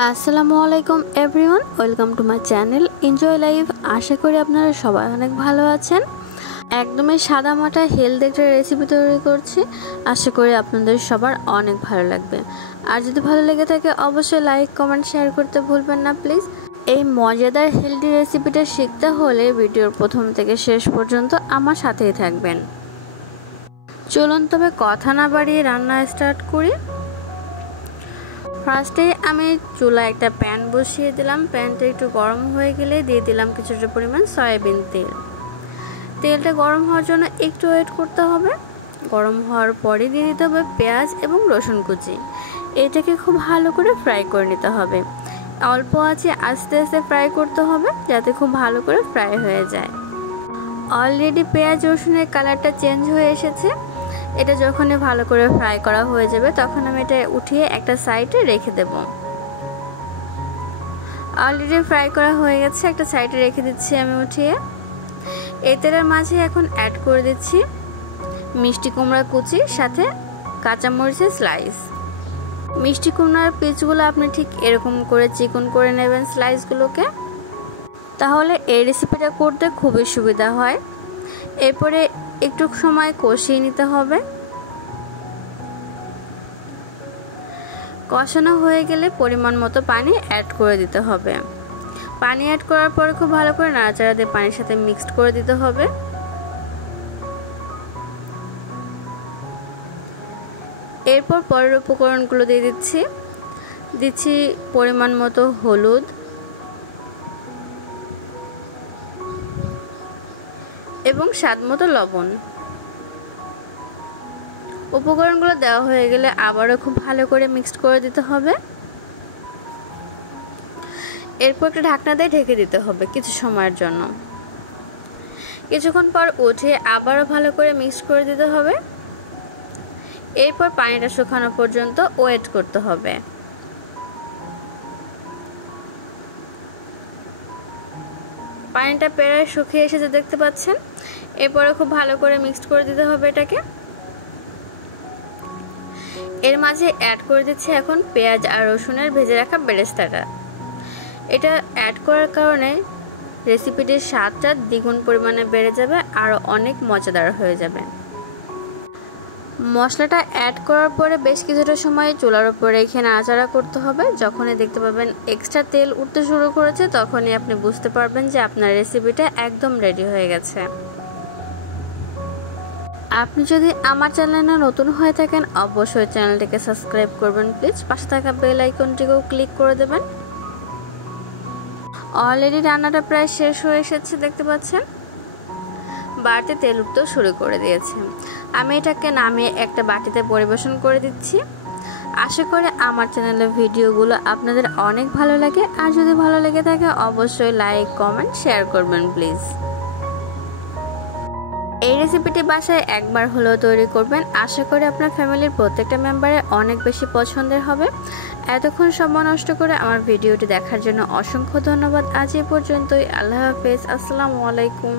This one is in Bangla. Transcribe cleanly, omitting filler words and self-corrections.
আসসালামু আলাইকুম everyone, welcome to my channel enjoy life. আশা করি আপনারা সবাই অনেক ভালো আছেন। একদমই সাদামাটা হেলদি একটা রেসিপি তৈরি করছি, আশা করি আপনাদের সবার অনেক ভালো লাগবে। আর যদি ভালো লেগে থাকে অবশ্যই লাইক কমেন্ট শেয়ার করতে ভুলবেন না প্লিজ। এই মজাদার হেলদি রেসিপিটা শিখতে হলে ভিডিওর প্রথম থেকে শেষ পর্যন্ত আমার সাথেই থাকবেন। চলুন তবে কথা না বাড়িয়ে রান্না স্টার্ট করি। ফার্স্টে আমি চুলায় একটা প্যান বসিয়ে দিলাম। প্যানটা একটু গরম হয়ে গেলে দিয়ে দিলাম কিছুটা পরিমাণ সয়াবিন তেল। তেলটা গরম হওয়ার জন্য একটু ওয়েট করতে হবে। গরম হওয়ার পরে দিয়ে দিতে হবে পেঁয়াজ এবং রসুন কুচি। এটাকে খুব ভালো করে ফ্রাই করে নিতে হবে। অল্প আঁচে আস্তে আস্তে ফ্রাই করতে হবে যাতে খুব ভালো করে ফ্রাই হয়ে যায়। অলরেডি পেঁয়াজ রসুনের কালারটা চেঞ্জ হয়ে এসেছে। এটা যখনই ভালো করে ফ্রাই করা হয়ে যাবে তখন আমি এটা উঠিয়ে একটা সাইডে রেখে দেব। অলরেডি ফ্রাই করা হয়ে গেছে, একটা সাইডে রেখে দিচ্ছি আমি উঠিয়ে। এই তেলের মাঝে এখন অ্যাড করে দিচ্ছি মিষ্টি কুমড়া কুচি, সাথে কাঁচামরিচের স্লাইস। মিষ্টি কুমড়ার পিসগুলো আপনি ঠিক এরকম করে চিকন করে নেবেন স্লাইসগুলোকে, তাহলে এই রেসিপিটা করতে খুবই সুবিধা হয়। এরপরে একটু সময় কষিয়ে নিতে হবে। কষানো হয়ে গেলে পরিমাণ মতো পানি অ্যাড করে দিতে হবে। পানি অ্যাড করার পরে খুব ভালো করে নাড়াচাড়া দিয়ে পানির সাথে মিক্সড করে দিতে হবে। এরপর পরের উপকরণগুলো দিয়ে দিচ্ছি পরিমাণ মতো হলুদ এবং স্বাদ মতো লবণ। উপকরণগুলো দেওয়া হয়ে গেলে আবারও খুব ভালো করে মিক্সড করে দিতে হবে। এরপর একটা ঢাকনা দিয়ে ঢেকে দিতে হবে কিছু সময়ের জন্য। কিছুক্ষণ পর উঠে আবারও ভালো করে মিক্স করে দিতে হবে। এরপর পানিটা শুকানো পর্যন্ত ওয়েট করতে হবে। পানিটা প্রায় শুকিয়ে এসেছে দেখতে পাচ্ছেন। এরপরে খুব ভালো করে মিক্সড করে দিতে হবে এটাকে। এর মাঝে অ্যাড করে দিচ্ছি এখন পেঁয়াজ আর রসুনের ভেজে রাখা বেরেস্তাটা। এটা অ্যাড করার কারণে রেসিপিটির স্বাদটা দ্বিগুণ পরিমাণে বেড়ে যাবে আর অনেক মজাদার হয়ে যাবে। মশলাটা অ্যাড করার পরে বেশ কিছুটা সময় চুলার উপরে রেখে নাড়াচাড়া করতে হবে। যখনই দেখতে পাবেন এক্সট্রা তেল উঠতে শুরু করেছে তখনই আপনি বুঝতে পারবেন যে আপনার রেসিপিটা একদম রেডি হয়ে গেছে। আপনি যদি আমার চ্যানেলে নতুন হয়ে থাকেন অবশ্যই চ্যানেলটিকে সাবস্ক্রাইব করবেন প্লিজ। পাশে থাকা বেল আইকনটিকেও ক্লিক করে দেবেন। অলরেডি রান্নাটা প্রায় শেষ হয়ে এসেছে দেখতে পাচ্ছেন। বাড়তি তেল উঠতেও শুরু করে দিয়েছে। আমি এটাকে নামিয়ে একটা বাটিতে পরিবেশন করে দিচ্ছি। আশা করি আমার চ্যানেলের ভিডিওগুলো আপনাদের অনেক ভালো লাগে। আর যদি ভালো লেগে থাকে অবশ্যই লাইক কমেন্ট শেয়ার করবেন প্লিজ। এই রেসিপিটি বাসায় একবার হলেও তৈরি করবেন। আশা করি আপনার ফ্যামিলির প্রত্যেকটা মেম্বারের অনেক বেশি পছন্দের হবে। এতক্ষণ সময় নষ্ট করে আমার ভিডিওটি দেখার জন্য অসংখ্য ধন্যবাদ। আজ এ পর্যন্তই। আল্লাহ হাফেজ। আসসালামু আলাইকুম।